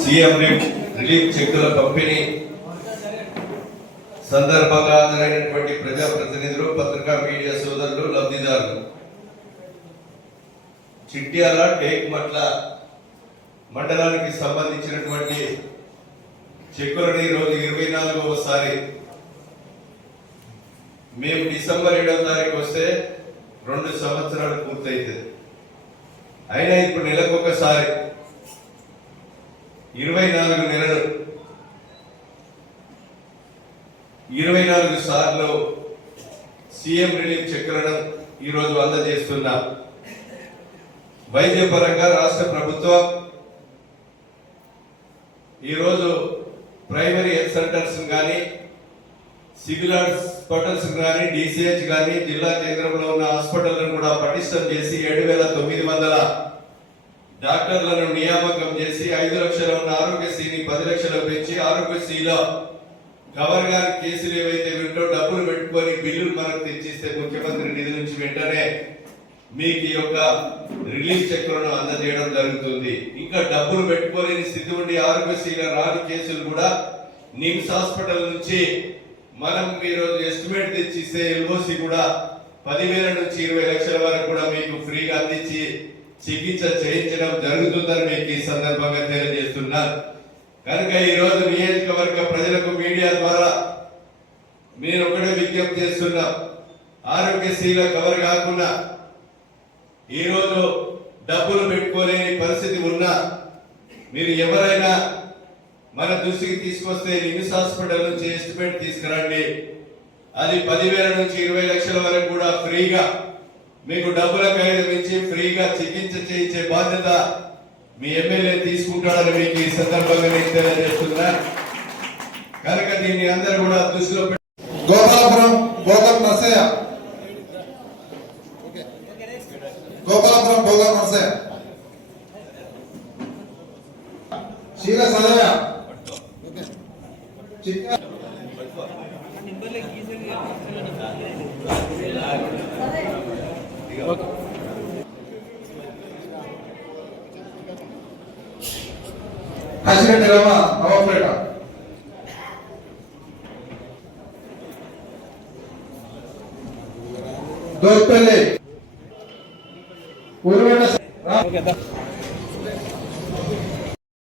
CM relief చెక్కుల పంపిణీ సందర్భంగా హాజరైనటువంటి ప్రజాప్రతినిధులు పత్రికా మీడియా సోదరులు లబ్ధిదారులు. చిట్యాల టేక్మట్ల మండలానికి సంబంధించినటువంటి చెక్కులని రోజు ఇరవై నాలుగవసారి మేము డిసెంబర్ ఏడవ తారీఖు వస్తే రెండు సంవత్సరాలు పూర్తయితే. అయినా ఇప్పుడు నెలకు ఒకసారి ఇరవై నాలుగు నెలలు. ఇరవై నాలుగు సార్లు సీఎం రిలీఫ్ చక్రను ఈరోజు అందజేస్తున్నాం వైద్యపరంగా రాష్ట్ర ప్రభుత్వం ఈరోజు ప్రైమరీ హెల్త్ సెంటర్స్ కానీ సివిల్ హాస్పిటల్స్ కానీ డిసిహెచ్ కానీ జిల్లా కేంద్రంలో ఉన్న హాస్పిటల్ను కూడా పటిష్టం చేసి ఏడు వేల తొమ్మిది వందల డాక్టర్లను నియామకం చేసి ఐదు లక్షల ఉన్న ఆరోగ్యశ్రీని పది లక్షలు పెంచి ఆరోగ్యశ్రీలో గవర్నర్ గారి కేసులు ఏవైతే వింటో డబ్బులు పెట్టుకొని బిల్లులు మనకు తెచ్చిస్తే ముఖ్యమంత్రి నిధి నుంచి వెంటనే మీకు ఈ యొక్క రిలీఫ్ చెక్కులను అందజేయడం జరుగుతుంది. ఇంకా డబ్బులు పెట్టుకోలేని స్థితి ఉండి ఆరోగ్యశ్రీల రాని కేసులు కూడా నిమ్స్ హాస్పిటల్ నుంచి మనం మీరు ఎస్టిమేట్ తెచ్చిస్తే ఎల్ఓసి కూడా పదివేల నుంచి ఇరవై లక్షల వరకు కూడా మీకు ఫ్రీగా అందించి చికిత్స చేయించడం జరుగుతుందని మీకు ఈ సందర్భంగా తెలియజేస్తున్నారు. కనుక ఈరోజు నియోజకవర్గ ప్రజలకు మీడియా ద్వారా మీరు ఒకటే విజ్ఞప్తి చేస్తున్నాం ఆరోగ్యశ్రీలో కవర్ కాకుండా ఈ డబ్బులు పెట్టుకోలేని పరిస్థితి ఉన్నా మీరు ఎవరైనా మన దృష్టికి తీసుకొస్తే నిమ్స్ హాస్పిటల్ నుంచి ఎస్టిమేట్ తీసుకురండి. అది పదివేల నుంచి ఇరవై లక్షల వరకు కూడా ఫ్రీగా మీకు డబ్బుల ఖరీదు మించి ఫ్రీగా చికిత్స చేయించే బాధ్యత మీ ఎమ్మెల్యే తీసుకుంటాడని మీకు ఈ సందర్భంగా నేను తెలియజేస్తున్నా. కనుక దీన్ని అందరూ కూడా దృష్టిలో గోపాలపురం భోగం నర్సయ్య. గోపాలపురం భోగం నర్సయ్య. శీల సదయ చిక్క హసిరెడ్డి రమ నవపేట దోత్పల్లి ఉరువెండ